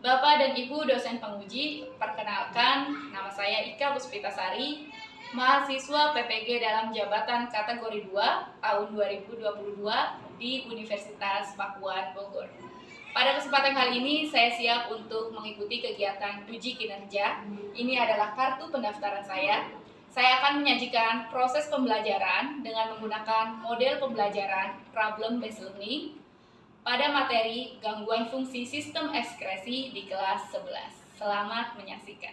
Bapak dan Ibu dosen penguji, perkenalkan nama saya Ika Puspitasari, mahasiswa PPG dalam jabatan kategori 2 tahun 2022 di Universitas Pakuan Bogor. Pada kesempatan kali ini saya siap untuk mengikuti kegiatan uji kinerja. Ini adalah kartu pendaftaran saya. Saya akan menyajikan proses pembelajaran dengan menggunakan model pembelajaran problem based learning pada materi gangguan fungsi sistem ekskresi di kelas 11. Selamat menyaksikan.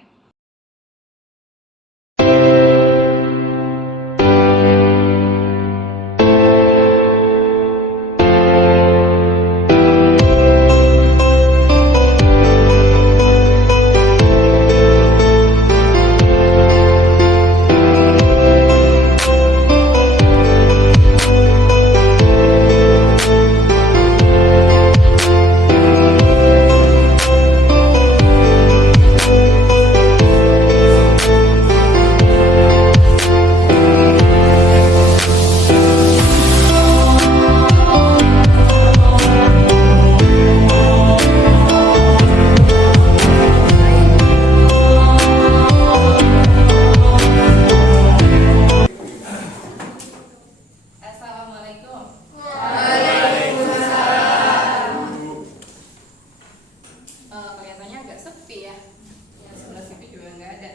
Kelihatannya agak sepi ya. Yang sebelah situ juga nggak ada.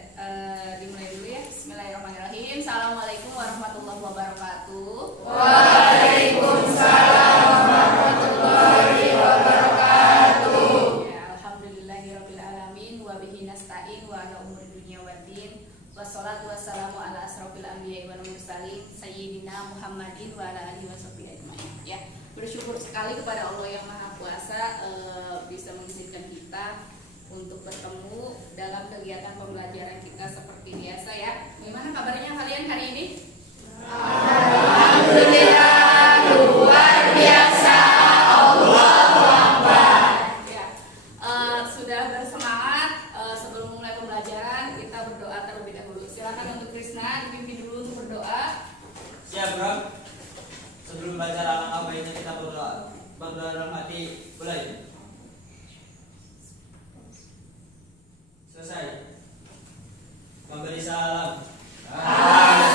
Dimulai dulu ya. Bismillahirrahmanirrahim. Assalamualaikum warahmatullahi wabarakatuh. Waalaikumsalam warahmatullahi wabarakatuh. Ya, alhamdulillahirabbil alamin wa bihi nasta'in wa ala umuri dunya waddin. Wassalatu wassalamu ala asrofil anbiya'i wal mursalin sayyidina Muhammadin wa ala alihi washabbihi ajmain. Ya, bersyukur sekali kepada Allah yang Maha Kuasa bisa mengizinkan kita untuk bertemu dalam kegiatan pembelajaran kita seperti biasa ya. Gimana kabarnya kalian hari ini? Alhamdulillah, luar biasa. Allahu Akbar. Ya, sudah bersemangat. Sebelum mulai pembelajaran kita berdoa terlebih dahulu. Silakan untuk Krisna dipimpin dulu untuk berdoa. Siap, bro. Sebelum baca apa ini kita berdoa. Berdoa dalam hati, mulai. Selesai. Memberi salam. Assalamualaikum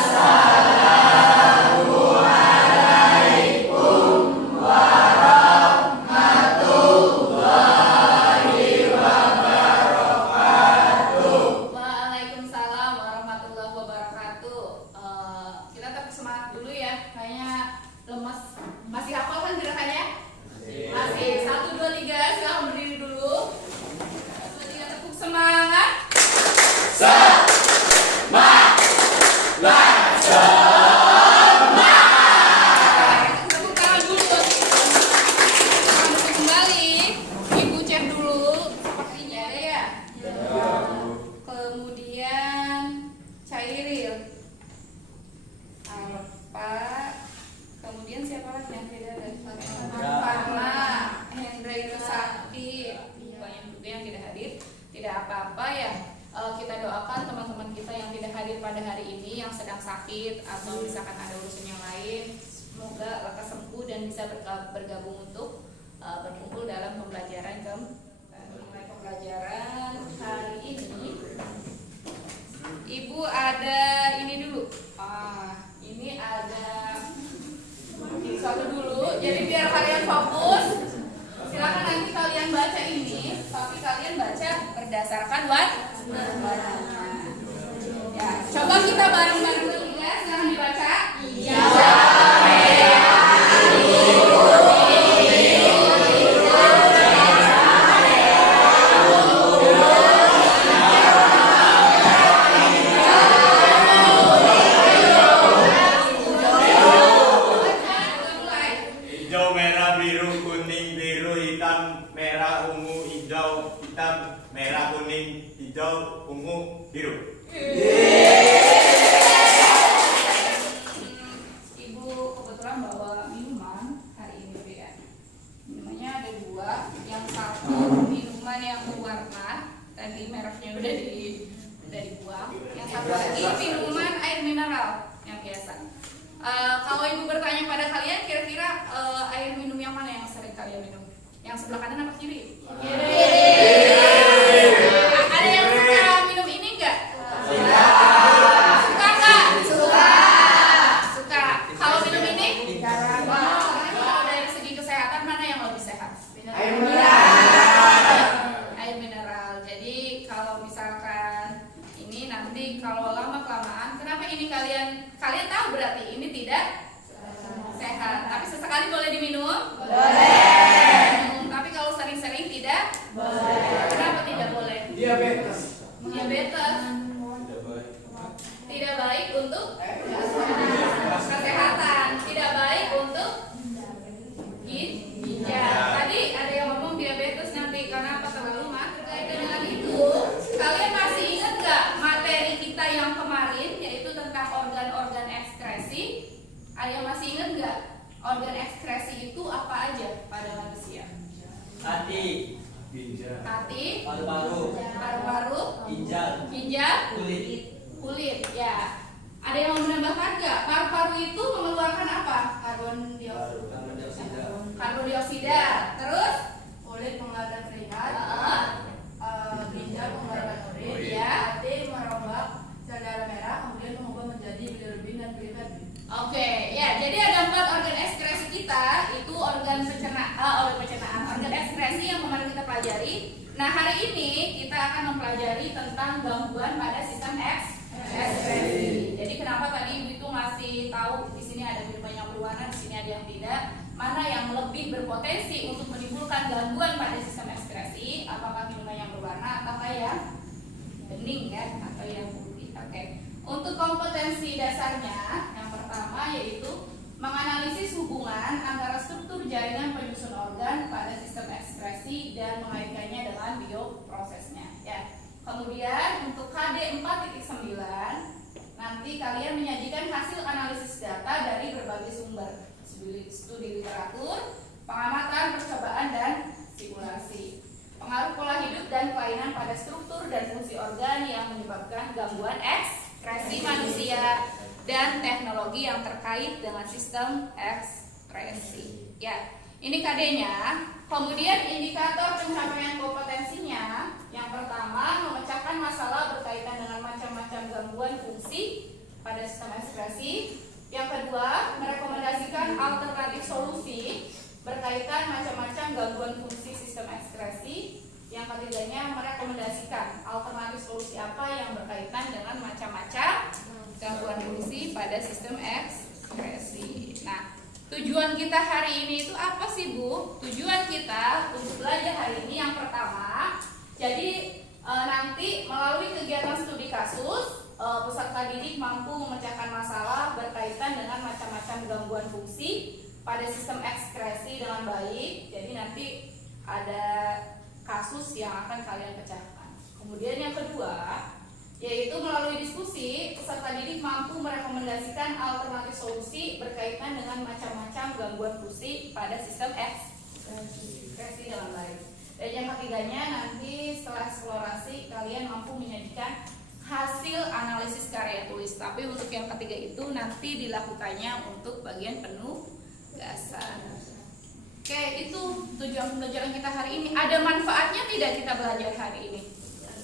warahmatullahi wabarakatuh. Waalaikumsalam warahmatullahi wabarakatuh. Kita tetap semangat dulu ya. Kayaknya lemas. Masih hafal kan gerakannya? Masih. 1, 2, 3. Silahkan berdiri dulu. 1, 2, 3. Tepuk semangat. Tepuk tangan dulu. Masuk kembali. Ibu cek dulu. Sepertinya ada ya. Kemudian Cairil, Arfa, kemudian siapa lagi yang tidak ada? Farma, Hendra itu Sakti, banyak juga yang tidak hadir. Tidak apa-apa ya. Kita doakan teman-teman kita yang tidak hadir pada hari ini, yang sedang sakit atau misalkan ada urusan yang lain, semoga lekas sembuh dan bisa bergabung untuk berkumpul dalam pembelajaran pembelajaran hari ini. Ibu ada ini dulu. Ini ada satu dulu. Jadi biar kalian fokus, silakan nanti kalian baca ini, tapi kalian baca berdasarkan ya, coba kita bareng-bareng dulu ya. Silakan dibaca. Hijau, merah, biru, kuning, biru, hitam, merah, ungu, hijau, hitam, merah, kuning, hijau, ungu, biru. Ibu kebetulan bawa minuman hari ini ya. Minumannya ada 2. Yang satu minuman yang berwarna, tadi mereknya udah dibuang. Yang satu lagi minuman air mineral yang biasa. Kalau ibu bertanya pada kalian, kira-kira air minum yang mana yang sering kalian minum? Yang sebelah kanan apa kiri? Kiri. Kalian tahu berarti ini tidak sehat. Tapi sesekali boleh diminum? Boleh. Tapi kalau sering-sering tidak? Boleh. Kenapa tidak boleh? Diabetes. Diabetes tidak baik untuk kesehatan, tidak baik untuk ginjal. Tadi ada yang ngomong diabetes nanti karena apa? Terlalu makan. Berkaitan dengan itu, kalian masih ingat nggak materi kita yang kemarin, yaitu tentang organ-organ ekskresi? Ada yang masih ingat nggak? Organ ekskresi itu apa aja pada manusia? Hati, Hati, paru-paru, ginjal, kulit, ya. Ada yang mau menambahkan nggak? Paru-paru itu mengeluarkan apa? Karbon dioksida. Terus Kulit mengeluarkan keringat. Ginjal mengeluarkan urin. Ya. Hati merombak sel darah merah, kemudian mengubah menjadi bilirubin dan bilirubin. Oke, ya. Jadi ada 4 organ ekskresi kita. Itu organ organ ekskresi yang kemarin kita pelajari. Nah, hari ini kita akan mempelajari tentang gangguan pada sistem ekskresi. Jadi kenapa tadi Ibu itu ngasih tahu di sini ada minuman yang berwarna, di sini ada yang tidak. Mana yang lebih berpotensi untuk menimbulkan gangguan pada sistem ekskresi? Apakah minuman yang berwarna atau yang bening ya, atau yang putih? Oke. Untuk kompetensi dasarnya, yang pertama yaitu menganalisis hubungan antara struktur jaringan penyusun organ pada sistem ekskresi dan mengaitkannya dengan bioprosesnya. Ya. Kemudian untuk KD 4.9 nanti kalian menyajikan hasil analisis data dari berbagai sumber, studi literatur, pengamatan, percobaan, dan simulasi. Pengaruh pola hidup dan kelainan pada struktur dan fungsi organ yang menyebabkan gangguan ekskresi manusia dan teknologi yang terkait dengan sistem ekskresi. Ya, ini KD-nya. Kemudian indikator pencapaian kompetensinya, yang pertama memecahkan masalah berkaitan dengan macam-macam gangguan fungsi pada sistem ekskresi. Yang kedua, merekomendasikan alternatif solusi berkaitan macam-macam gangguan fungsi sistem ekskresi. Yang ketiganya, merekomendasikan alternatif solusi apa yang berkaitan dengan macam-macam gangguan fungsi pada sistem ekskresi. Nah, tujuan kita hari ini itu apa sih, Bu? Tujuan kita untuk belajar hari ini yang pertama, jadi nanti melalui kegiatan studi kasus, peserta didik mampu memecahkan masalah berkaitan dengan macam-macam gangguan fungsi pada sistem ekskresi dengan baik. Jadi nanti ada kasus yang akan kalian pecahkan. Kemudian yang kedua, yaitu melalui diskusi, peserta didik mampu merekomendasikan alternatif solusi berkaitan dengan macam-macam gangguan fungsi pada sistem ekskresi dengan baik. Dan yang ketiganya, nanti setelah eksplorasi kalian mampu menyajikan hasil analisis karya tulis. Tapi untuk yang ketiga itu nanti dilakukannya untuk bagian penugasan. Oke, itu tujuan pembelajaran kita hari ini. Ada manfaatnya tidak kita belajar hari ini?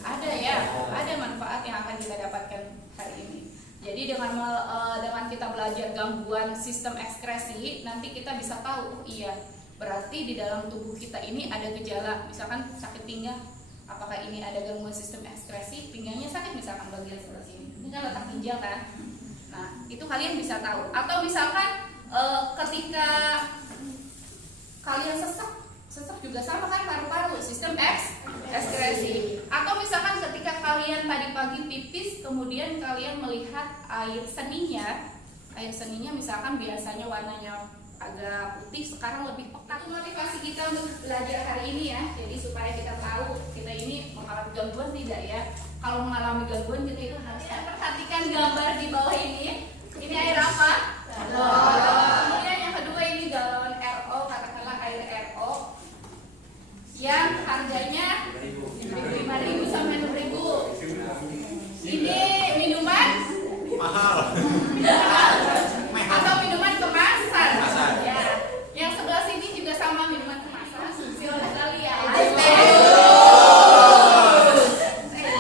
Ada ya, ada manfaat yang akan kita dapatkan hari ini. Jadi dengan kita belajar gangguan sistem ekskresi, nanti kita bisa tahu, iya, berarti di dalam tubuh kita ini ada gejala, misalkan sakit pinggang. Apakah ini ada gangguan sistem ekskresi? Pinggangnya sakit misalkan bagian sebelah sini. Ini kan letak ginjal kan. Nah, itu kalian bisa tahu. Atau misalkan ketika kalian sesak juga sama kan, paru-paru, sistem ekskresi. Atau misalkan ketika kalian tadi pagi pipis, kemudian kalian melihat air seninya misalkan biasanya warnanya agak putih, sekarang lebih pekat. Itu motivasi kita untuk belajar hari ini ya. Jadi supaya kita tahu kita ini mengalami gangguan tidak ya. Kalau mengalami gangguan kita itu harus perhatikan gambar di bawah ini. Ini air apa? Kemudian yang kedua ini galon RO, katakanlah air RO yang harganya 5.000 sampai 6.000. Ini minuman Mahal. atau minuman kemasan. Ya. Yang sebelah sini juga sama, minuman kemasan. Silahkan ya.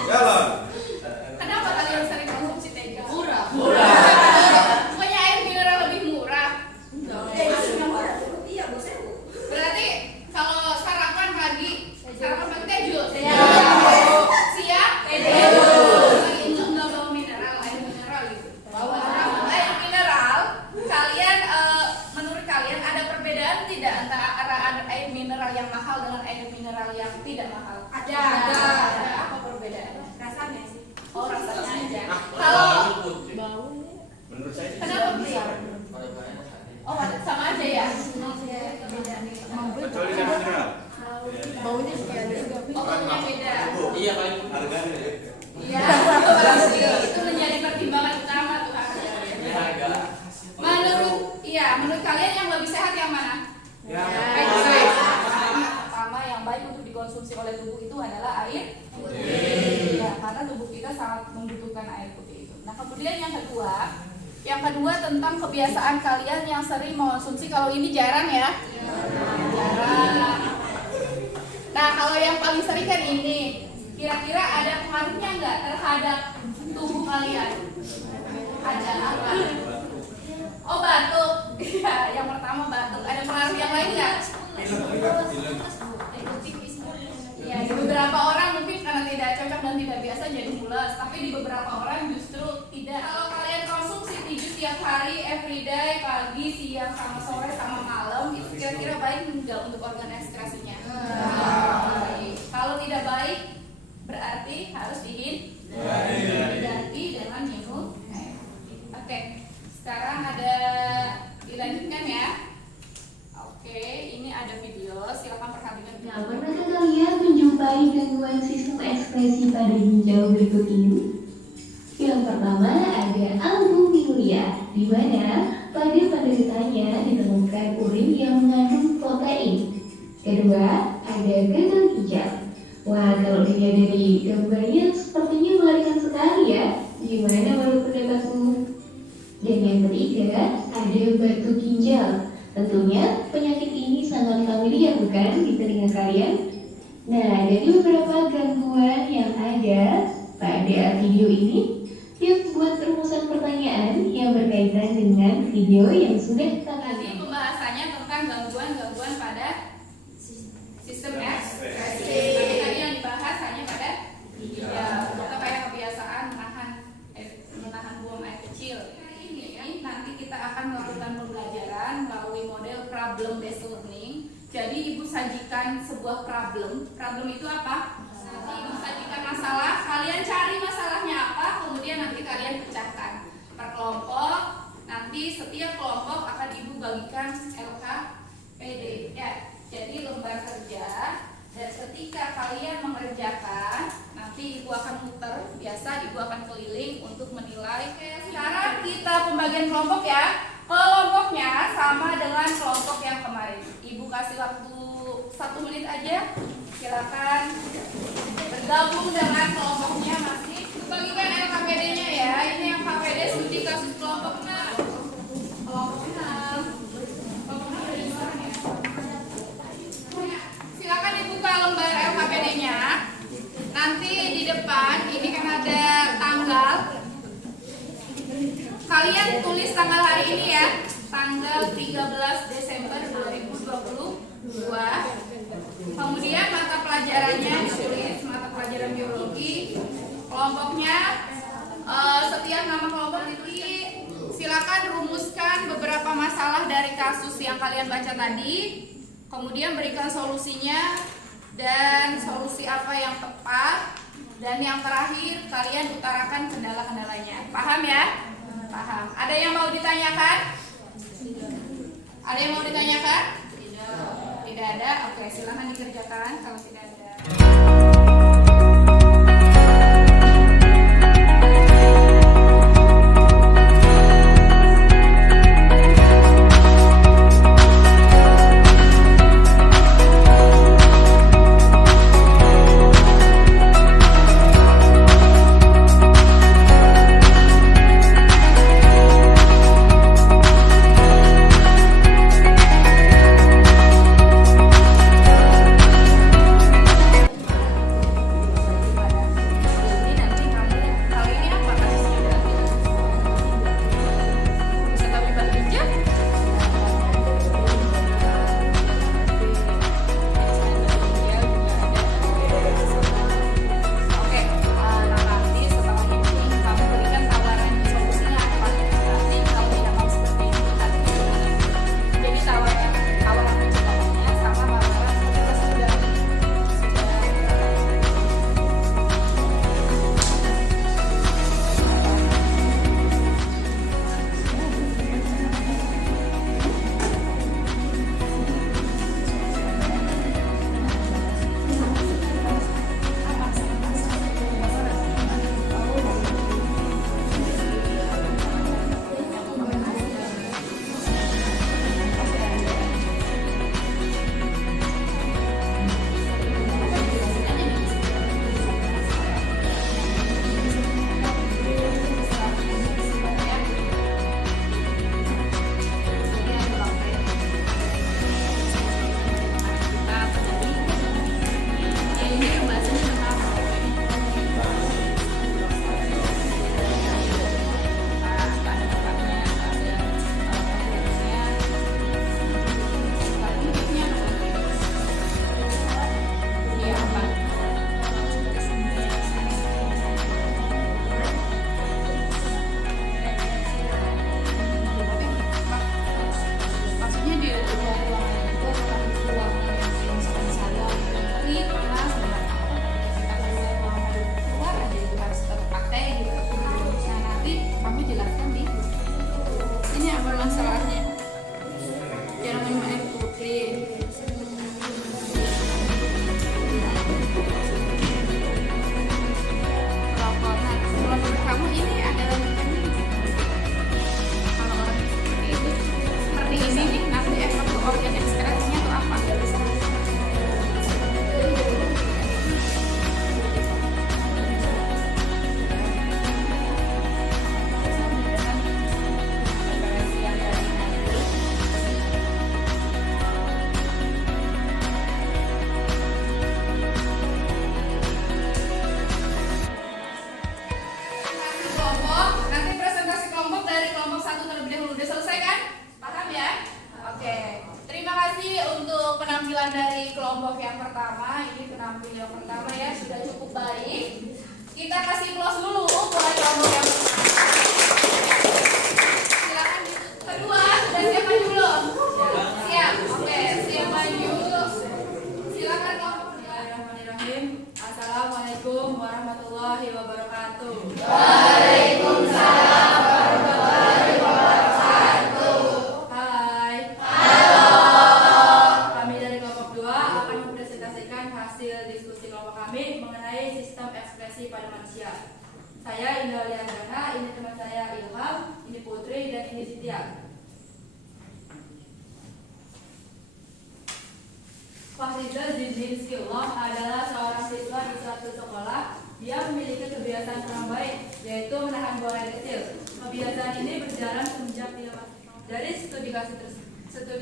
Galon. Kenapa kalian sering konsumsi teh galon? Murah. Punya air mineral lebih murah. Iya, Bu. Berarti kalau sarapan pagi Ada. Apa perbedaan? Rasanya sih. Oh, rasanya aja. Kalau Kalau menurut saya kenapa beliau? Oh, sama aja ya? kecuali kan mineral. Baunya juga ada. Oh, baunya beda. Iya paling harganya ya. Iya, itu menjadi pertimbangan utama tuh harganya. Ini harga. Menurut kalian yang lebih sehat yang mana? Ya. Pertama yang baik untuk dikonsumsi oleh tubuh itu adalah air putih. Ya, karena tubuh kita sangat membutuhkan air putih itu. Nah, kemudian yang kedua tentang kebiasaan kalian yang sering mengonsumsi. Kalau ini jarang ya? Jarang. Nah, kalau yang paling sering kan ini. Kira-kira ada pengaruhnya nggak terhadap tubuh kalian? Ada apa? Oh, batuk. Ya, yang pertama batuk. Ada pengaruh yang lain nggak? Ya, di beberapa orang mungkin karena tidak cocok dan tidak biasa jadi mules, tapi di beberapa orang justru tidak. Kalau kalian konsumsi tisu tiap hari, everyday, pagi, siang, sama sore, sama malam, itu kira-kira baik nggak untuk organ ekskresinya? Baik. Kalau tidak baik, berarti harus diganti dengan minum air. Oke, sekarang ada dilanjutkan ya. Oke, ini ada video, silakan perhatikan. Nah, pernahkah kalian menjumpai gangguan sistem ekspresi pada ginjal berikut ini? Yang pertama ada albuminuria, di mana pada penderitanya ditemukan urin yang mengandung protein. Kedua, ada gagal ginjal. Wah, kalau dilihat dari gambarnya sepertinya mengerikan sekali ya. Gimana menurut pendapatmu? Dan yang ketiga, ada batu ginjal. Tentunya penyakit ini sangat familiar bukan di telinga kalian? Nah, dari beberapa gangguan yang ada pada video ini, yuk buat rumusan pertanyaan yang berkaitan dengan video yang sudah kita Tadi pembahasannya tentang gangguan-gangguan pada sistem ekspresi. Tapi tadi yang dibahas hanya pada ginjal. Atau kayak kebiasaan menahan buang air kecil. Ini nanti kita akan melakukan pembelajaran melalui model problem based learning. Jadi ibu sajikan sebuah problem. Problem itu apa? Nanti ibu sajikan masalah. Kalian cari masalahnya apa, kemudian nanti kalian pecahkan per kelompok. Nanti setiap kelompok akan ibu bagikan LKPD. Ya, jadi lembar kerja. Dan ketika kalian mengerjakan, nanti ibu akan muter. Biasa ibu akan keliling untuk menilai. Oke, sekarang kita pembagian kelompok ya. Kelompoknya sama dengan kelompok yang kemarin. Ibu kasih waktu 1 menit aja. Silakan bergabung dengan kelompoknya masih. Bagikan LKPD-nya ya. Ini yang KPD studi kasus kelompok 6. Kelompok 6. Kelompok 6 ada di mana ya? Silakan dibuka lembar LKPD-nya. Nanti di depan ini kan ada tanggal. Kalian tulis tanggal hari ini ya. Tanggal 13 Desember 2022. Kemudian mata pelajarannya ditulis, mata pelajaran biologi. Kelompoknya setiap nama kelompok ditulis. Silakan rumuskan beberapa masalah dari kasus yang kalian baca tadi. Kemudian berikan solusinya dan solusi apa yang tepat. Dan yang terakhir kalian utarakan kendala-kendalanya. Paham ya? Paham. Ada yang mau ditanyakan? Ada yang mau ditanyakan? Tidak ada? Oke, silakan dikerjakan kalau tidak ada. Kita kasih close dulu buat kelompok yang silakan. Kedua, sudah siap maju belum? Siap. Oke, siap maju. Silakan kelompok kedua. Bismillahirrahmanirrahim. Assalamualaikum warahmatullahi wabarakatuh. Waalaikumsalam warahmatullahi wabarakatuh. Hai. Kami dari kelompok 2 akan mempresentasikan hasil diskusi kelompok kami mengenai sistem ekspresi pada manusia. Saya Indah Liandana, ini teman saya Ilham, ini Putri, dan ini Sitian. Fahrizal Zinzinskillah adalah seorang siswa di suatu sekolah. Dia memiliki kebiasaan kurang baik, yaitu menahan buang air kecil. Kebiasaan ini berjalan semenjak dia masih sekolah. Dari studi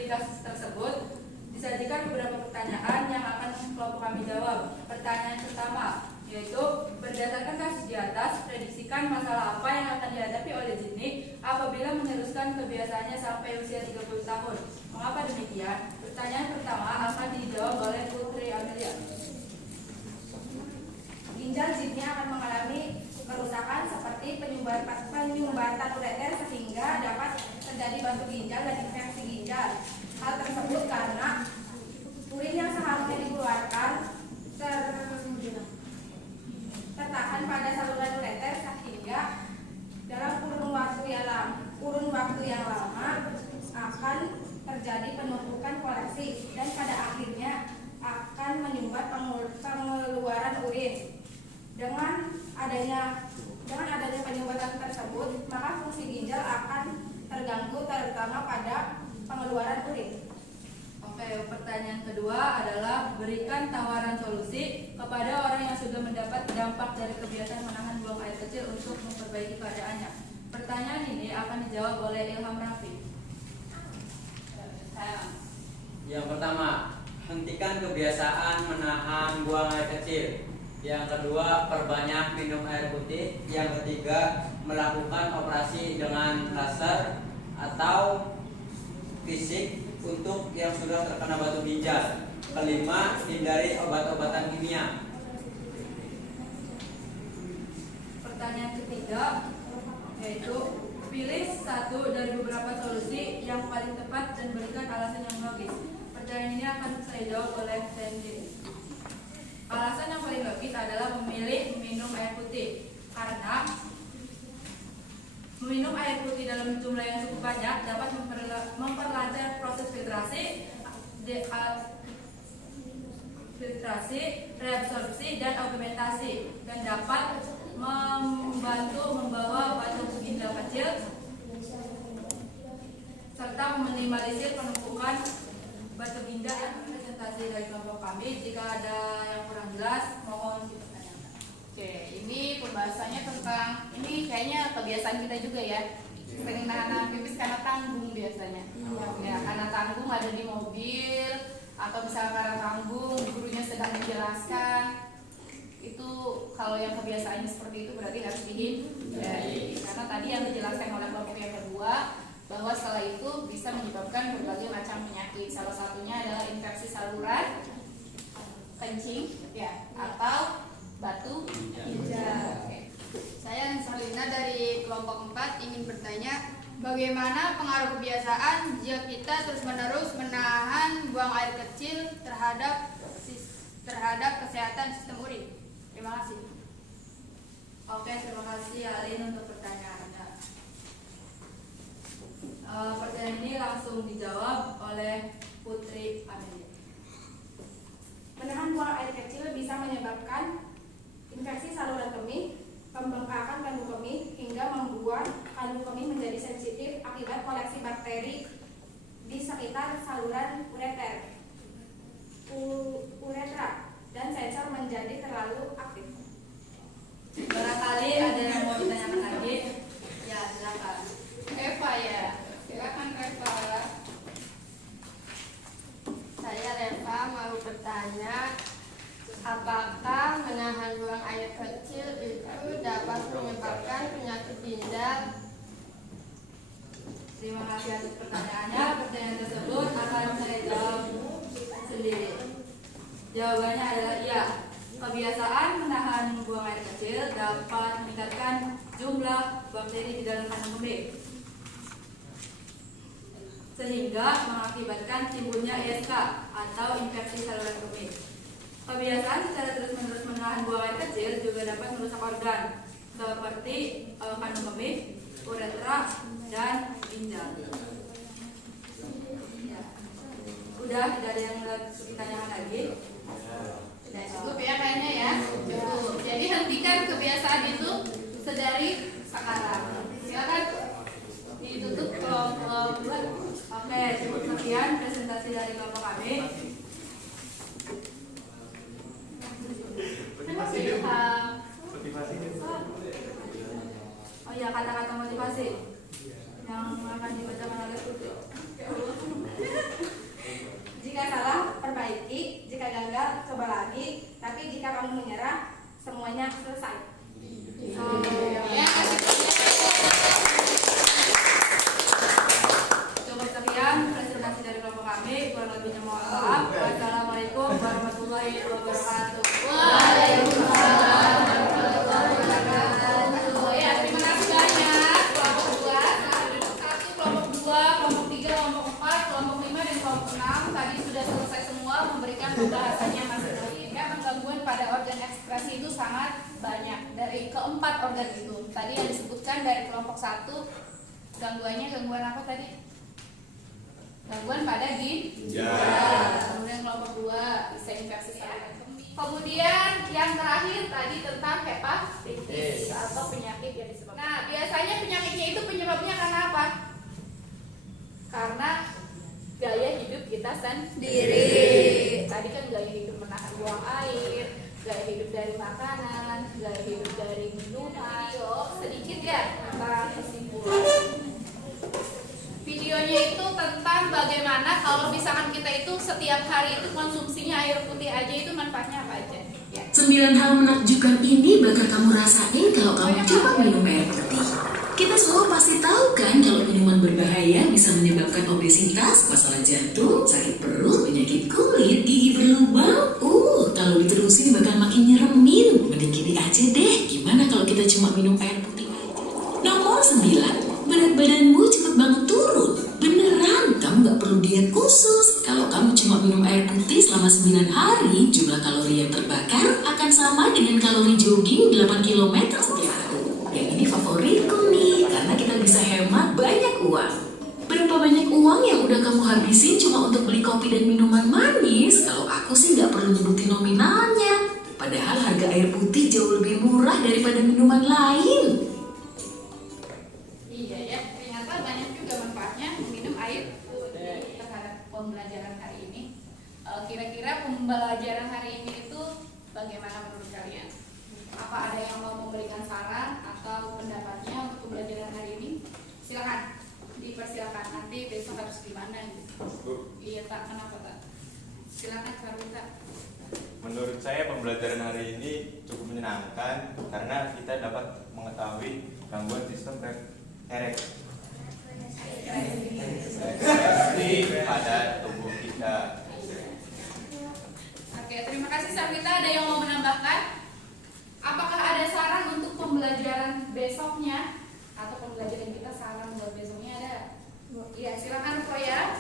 kasus tersebut, disajikan beberapa pertanyaan yang akan kelompok kami jawab. Pertanyaan pertama, yaitu berdasarkan kasus di atas, prediksikan masalah apa yang akan dihadapi oleh Jinny apabila meneruskan kebiasaannya sampai usia 30 tahun. Mengapa demikian? Pertanyaan pertama akan dijawab oleh Putri Amelia. Ginjal Jinny akan mengalami kerusakan seperti penyumbatan ureter sehingga dapat terjadi batu ginjal dan infeksi ginjal. Hal tersebut karena urin yang seharusnya dikeluarkan tertahan pada saluran ureter sehingga dalam kurun waktu yang lama akan terjadi penumpukan koleksi dan pada akhirnya akan menyumbat pengeluaran urin. Dengan adanya penyumbatan tersebut, maka fungsi ginjal akan terganggu terutama pada pengeluaran urin. Oke, pertanyaan kedua adalah berikan tawaran solusi kepada orang yang sudah mendapat dampak dari kebiasaan menahan buang air kecil untuk memperbaiki keadaannya. Pertanyaan ini akan dijawab oleh Ilham Rafi. Yang pertama, hentikan kebiasaan menahan buang air kecil. Yang kedua, perbanyak minum air putih. Yang ketiga, melakukan operasi dengan laser atau fisik untuk yang sudah terkena batu ginjal. Kelima, hindari obat-obatan kimia. Pertanyaan ketiga yaitu pilih satu dari beberapa solusi yang paling tepat dan berikan alasan yang logis. Pertanyaan ini akan saya jawab oleh Sandy. Alasan yang paling logis adalah memilih minum air putih karena meminum air putih dalam jumlah yang cukup banyak dapat memperlancar proses filtrasi, reabsorpsi, dan augmentasi, dan dapat membantu membawa batu ginjal kecil serta meminimalisir penumpukan batu ginjal. Presentasi dari kelompok kami, jika ada yang kurang jelas mohon dipertanyakan. Oke, ini pembahasannya tentang ini kayaknya kebiasaan kita juga ya. Sering nahan pipis karena tanggung biasanya. Ya, karena tanggung ada di mobil atau misalnya karena tanggung gurunya sedang menjelaskan. Itu kalau yang kebiasaannya seperti itu berarti harus dihindari. Karena tadi yang dijelaskan oleh kelompok yang kedua bahwa setelah itu bisa menyebabkan berbagai macam penyakit. Salah satunya adalah infeksi saluran kencing ya atau batu ginjal. Saya Salina dari kelompok 4 ingin bertanya, bagaimana pengaruh kebiasaan jika kita terus-menerus menahan buang air kecil terhadap kesehatan sistem urin? Terima kasih. Oke, terima kasih Alin untuk pertanyaannya. Pertanyaan ini langsung dijawab oleh Putri Amelia. Menahan buang air kecil bisa menyebabkan infeksi saluran kemih, pembengkakan kandung kemih, hingga membuat kandung kemih menjadi sensitif akibat koleksi bakteri di sekitar saluran uretra, dan sensor menjadi terlalu aktif. Barangkali ada yang mau ditanyakan lagi? Ya, silakan. Eva ya, silakan Eva. Saya Reva mau bertanya, apakah menahan buang air kecil itu dapat menyebabkan penyakit ginjal? Terima kasih atas pertanyaannya. Pertanyaan tersebut akan saya jawab sendiri. Jawabannya adalah iya. Kebiasaan menahan buang air kecil dapat meningkatkan jumlah bakteri di dalam kandung kemih, sehingga mengakibatkan timbulnya ISK atau infeksi saluran kemih. Kebiasaan secara terus-menerus menahan buang air kecil juga dapat merusak organ seperti kandung kemih, uretra, dan ginjal. Udah, tidak ada yang ditanyakan lagi. Sudah cukup ya kayaknya ya. Cukup. Jadi hentikan kebiasaan itu sedari sekarang. Silakan ditutup kelompok 2. Oke, cukup sekian presentasi dari kelompok kami. Oh iya, kata-kata motivasi yang akan dibacakan oleh Putri. Jika salah, perbaiki. Jika gagal, coba lagi. Tapi jika kamu menyerah, semuanya selesai. Ya, Cukup sekian presentasi dari kelompok kami. Kurang lebihnya mohon maaf. Wassalamualaikum warahmatullahi wabarakatuh. Waalaikumsalam warahmatullahi wabarakatuh. Ya, terima kasih banyak kelompok 2, kelompok 1, kelompok 2, kelompok 3, kelompok 4, kelompok 5 dan kelompok 6 tadi sudah selesai semua memberikan pembahasannya masing-masing. Memang gangguan pada organ ekspresi itu sangat banyak. Dari keempat organ itu tadi yang disebutkan dari kelompok 1 gangguan apa tadi? Gangguan pada ginjal. Kemudian kelompok 2 bisa infeksi saluran kemih. Kemudian yang terakhir tadi tentang hepatitis atau penyakit yang disebabkan. Nah, biasanya penyakitnya itu penyebabnya karena apa? Karena gaya hidup kita sendiri. Tadi kan gaya hidup menahan buang air, gaya hidup dari makanan, gaya hidup dari minuman. Sedikit ya tentang kesimpulan. Videonya itu tentang bagaimana kalau misalkan kita itu setiap hari itu konsumsinya air putih aja itu manfaatnya apa aja. Ya. 9 hal menakjubkan ini bakal kamu rasain kalau kamu coba minum air putih. Kita semua pasti tahu kan kalau minuman berbahaya bisa menyebabkan obesitas, masalah jantung, sakit perut, penyakit kulit, gigi berlubang. Kalau diterusin bakal makin nyeremin. Mending gini aja deh, gimana kalau kita cuma minum air putih aja. Nomor 9. Berat badanmu cepet banget turun. Beneran, kamu gak perlu diet khusus. Kalau kamu cuma minum air putih selama 9 hari, jumlah kalori yang terbakar akan sama dengan kalori jogging 8 km setiap hari. Yang ini favoritku nih, karena kita bisa hemat banyak uang. Berapa banyak uang yang udah kamu habisin cuma untuk beli kopi dan minuman manis? Kalau aku sih gak perlu nyebutin nominalnya. Padahal harga air putih jauh lebih murah daripada minuman lain. Iya ya, ternyata banyak juga manfaatnya minum air putih terhadap pembelajaran hari ini. Kira-kira pembelajaran hari ini itu bagaimana menurut kalian? Apa ada yang mau memberikan saran atau pendapatnya untuk pembelajaran hari ini? Silakan, dipersilakan. Nanti besok harus gimana gitu. Iya tak, kenapa tak? Silakan Karwita. Menurut saya pembelajaran hari ini cukup menyenangkan karena kita dapat mengetahui gangguan sistem ereksi pada tubuh kita. Oke, terima kasih Sarwita. Ada yang mau menambahkan? Apakah ada saran untuk pembelajaran besoknya atau pembelajaran kita saran buat besoknya ada? Iya, silakan Koya.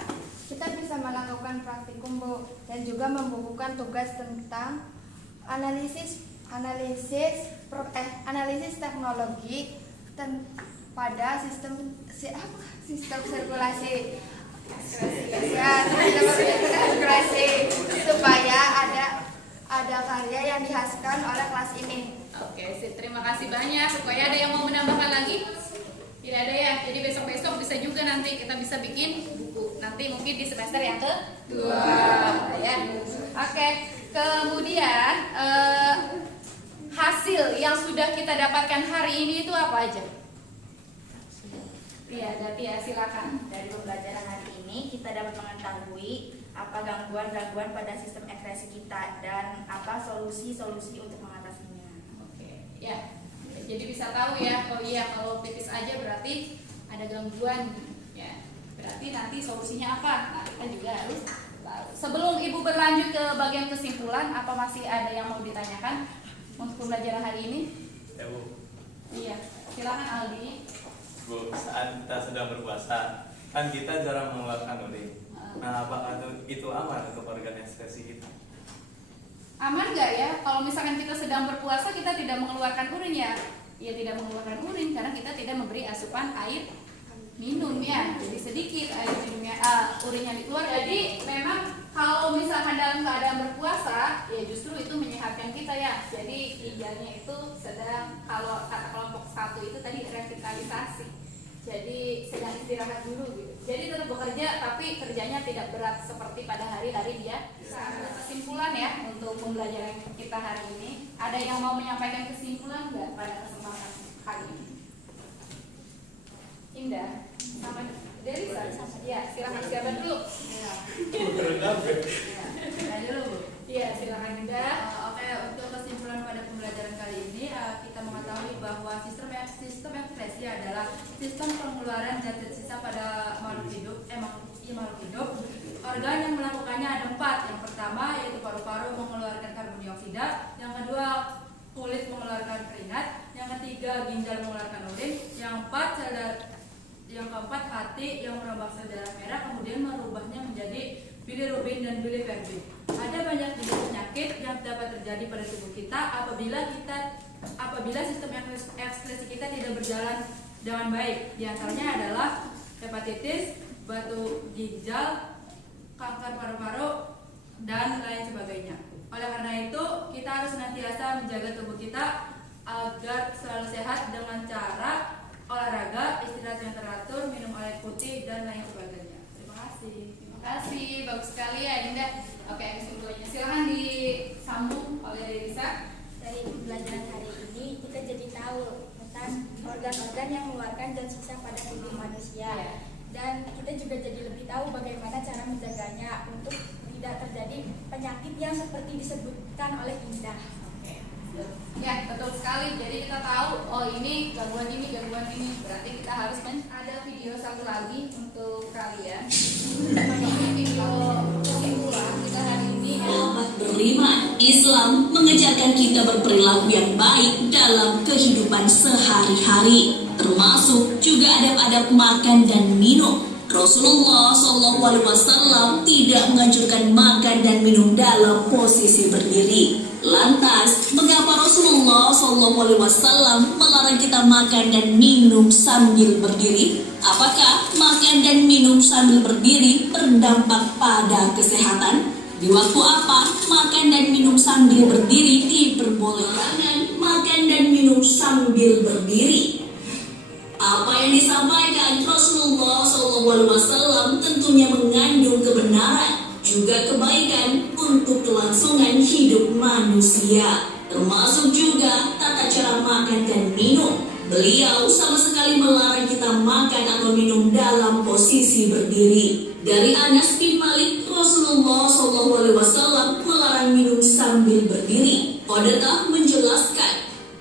Kita bisa melakukan praktikum, Bu, dan juga membukukan tugas tentang analisis teknologi pada sistem sirkulasi supaya ada karya yang dihasilkan oleh kelas ini. Oke, sip. Terima kasih banyak. Supaya ada yang mau menambahkan lagi? Tidak ada ya. Jadi besok-besok bisa juga nanti kita bisa bikin buku. Nanti mungkin di semester yang kedua. Ya. Oke. Kemudian hasil yang sudah kita dapatkan hari ini itu apa aja? Iya, berarti ya silakan. Dari pembelajaran hari ini kita dapat mengetahui apa gangguan-gangguan pada sistem ekspresi kita dan apa solusi-solusi untuk mengatasinya. Oke, ya. Jadi bisa tahu ya, oh iya kalau pipis aja berarti ada gangguan, ya. Berarti nanti solusinya apa? Nah, kita juga harus tahu. Sebelum Ibu berlanjut ke bagian kesimpulan, apa masih ada yang mau ditanyakan untuk pembelajaran hari ini? Ya Bu. Iya, silakan Aldi. Bu, saat kita sedang berpuasa, kan kita jarang mengeluarkan urin. Nah, apakah itu aman untuk organ ekskresi kita? Aman nggak ya? Kalau misalkan kita sedang berpuasa, kita tidak mengeluarkan urin ya? Ya tidak mengeluarkan urin karena kita tidak memberi asupan air minum ya. Jadi sedikit air minumnya, urin yang dikeluarkan. Jadi memang kalau misalkan dalam keadaan berpuasa, ya justru itu menyehatkan kita ya. Jadi idealnya itu sedang, kalau kata kelompok 1 itu tadi revitalisasi. Jadi sedang istirahat dulu gitu. Jadi tetap bekerja tapi kerjanya tidak berat seperti pada hari-hari dia. Kesimpulan ya untuk pembelajaran kita hari ini. Ada yang mau menyampaikan kesimpulan nggak pada kesempatan hari ini? Indah sama Dewi ya, silakan siapa dulu? Ya. Iya, silakan Indah. Oke, untuk kesimpulan pada pembelajaran kali ini kita mengetahui bahwa sistem ekskresi adalah sistem pengeluaran zat tersisa pada makhluk hidup. Organ yang melakukannya ada 4. Yang pertama yaitu paru-paru mengeluarkan karbon dioksida, yang kedua kulit mengeluarkan keringat, yang ketiga ginjal mengeluarkan urin, yang keempat hati yang merombak sel darah merah kemudian merubahnya menjadi bilirubin dan biliverdin. Ada banyak jenis penyakit yang dapat terjadi pada tubuh kita apabila sistem ekskresi kita tidak berjalan dengan baik. Di antaranya adalah hepatitis, batu ginjal, kanker paru-paru, dan lain sebagainya. Oleh karena itu, kita harus senantiasa menjaga tubuh kita agar selalu sehat dengan cara olahraga, istirahat yang teratur, minum air putih, dan lain sebagainya. Terima kasih. Terima kasih, bagus sekali ya Indah. Oke, kesimpulannya silahkan disambung oleh Risa. Dari pembelajaran hari ini kita jadi tahu tentang organ-organ yang mengeluarkan zat sisa pada tubuh manusia. Dan kita juga jadi lebih tahu bagaimana cara menjaganya untuk tidak terjadi penyakit yang seperti disebutkan oleh Indah. Ya, betul sekali. Jadi kita tahu, oh ini gangguan ini. Berarti kita harus ada video satu lagi untuk kalian. Ini video kesimpulan kita hari ini. Sahabat beriman, Islam mengajarkan kita berperilaku yang baik dalam kehidupan sehari-hari, termasuk juga adab-adab makan dan minum. Rasulullah SAW tidak menganjurkan makan dan minum dalam posisi berdiri. Lantas, mengapa Rasulullah SAW melarang kita makan dan minum sambil berdiri? Apakah makan dan minum sambil berdiri berdampak pada kesehatan? Di waktu apa makan dan minum sambil berdiri diperbolehkan? Makan dan minum sambil berdiri. Apa yang disampaikan Rasulullah SAW tentunya mengandung kebenaran, juga kebaikan untuk kelangsungan hidup manusia, termasuk juga tata cara makan dan minum. Beliau sama sekali melarang kita makan atau minum dalam posisi berdiri. Dari Anas bin Malik, Rasulullah SAW melarang minum sambil berdiri. Qadatah menjelaskan,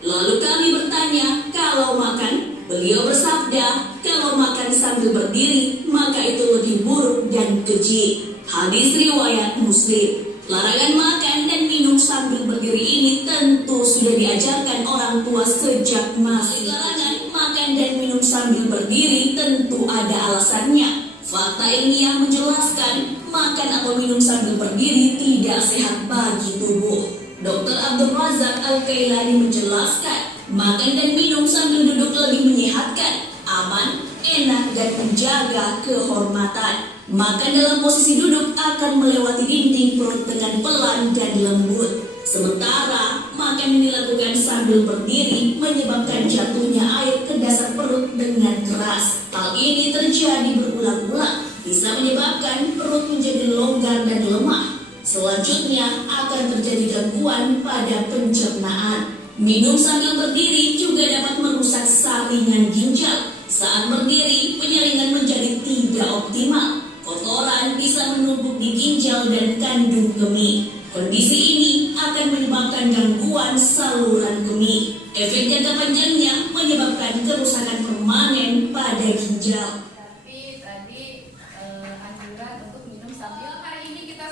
lalu kami bertanya, kalau makan? Beliau bersabda, kalau makan sambil berdiri, maka itu lebih buruk dan keji. Hadis riwayat Muslim. Larangan makan dan minum sambil berdiri ini tentu sudah diajarkan orang tua sejak masih. Larangan makan dan minum sambil berdiri tentu ada alasannya. Fakta ilmiah menjelaskan, makan atau minum sambil berdiri tidak sehat bagi tubuh. Dr. Abdul Razak Al-Kailani menjelaskan, makan dan minum sambil duduk lebih menyehatkan, aman, enak, dan menjaga kehormatan. Makan dalam posisi duduk akan melewati dinding perut dengan pelan dan lembut. Sementara makan yang dilakukan sambil berdiri menyebabkan jatuhnya air ke dasar perut dengan keras. Hal ini terjadi berulang-ulang, bisa menyebabkan perut menjadi longgar dan lemah. Selanjutnya akan terjadi gangguan pada pencernaan. Minum sambil berdiri juga dapat merusak saringan ginjal. Saat berdiri, penyaringan menjadi tidak optimal. Kotoran bisa menumpuk di ginjal dan kandung kemih. Kondisi ini akan menyebabkan gangguan saluran kemih. Efek jangka panjangnya menyebabkan kerusakan permanen pada ginjal. Tapi tadi anjuran untuk minum sambil. Hari ini kita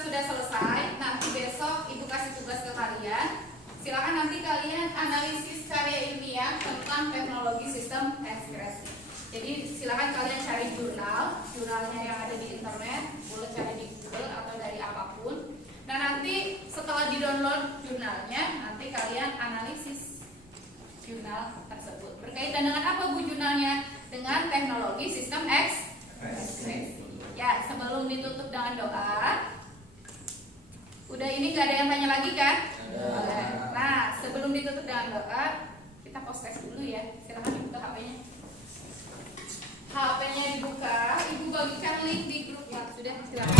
ya tentang teknologi sistem ekspresi. Jadi silakan kalian cari jurnalnya yang ada di internet, boleh cari di Google atau dari apapun. Nah nanti setelah di-download jurnalnya, nanti kalian analisis jurnal tersebut. Berkaitan dengan apa Bu jurnalnya? Dengan teknologi sistem ekspresi. Ya, sebelum ditutup dengan doa. Udah ini gak ada yang tanya lagi kan? Ada. Nah, sebelum ditutup dengan doa, kita post test dulu ya. Silahkan dibuka HP-nya. HP-nya dibuka, Ibu bagikan link di grup ya. Sudah, silakan.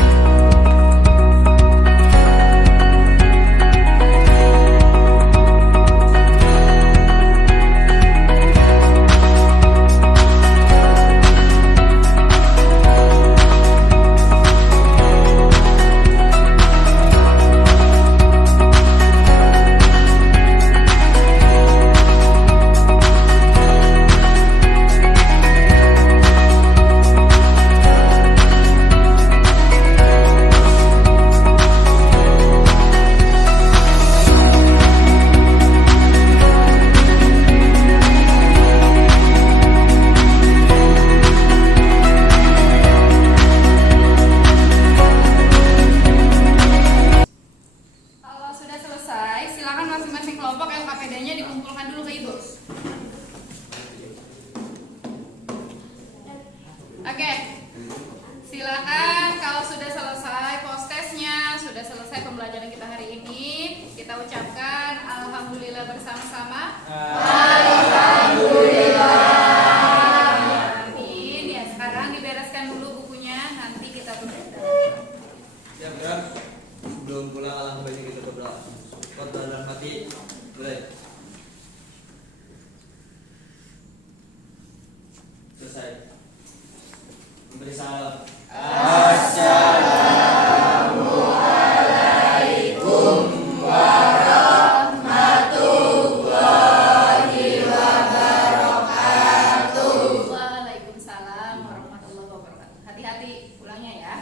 Oke, silakan kalau sudah selesai post testnya, sudah selesai pembelajaran kita hari ini, kita ucapkan alhamdulillah bersama-sama. Alhamdulillah. Amin. Ya sekarang dibereskan dulu bukunya, nanti kita tutup. Ya berat, sebelum pulang alhamdulillah kita berdoa. Khotbah dalam hati, boleh. Selesai. Memberi salam. Assalamualaikum warahmatullahi wabarakatuh. Waalaikumsalam warahmatullahi wabarakatuh. Hati-hati pulangnya ya.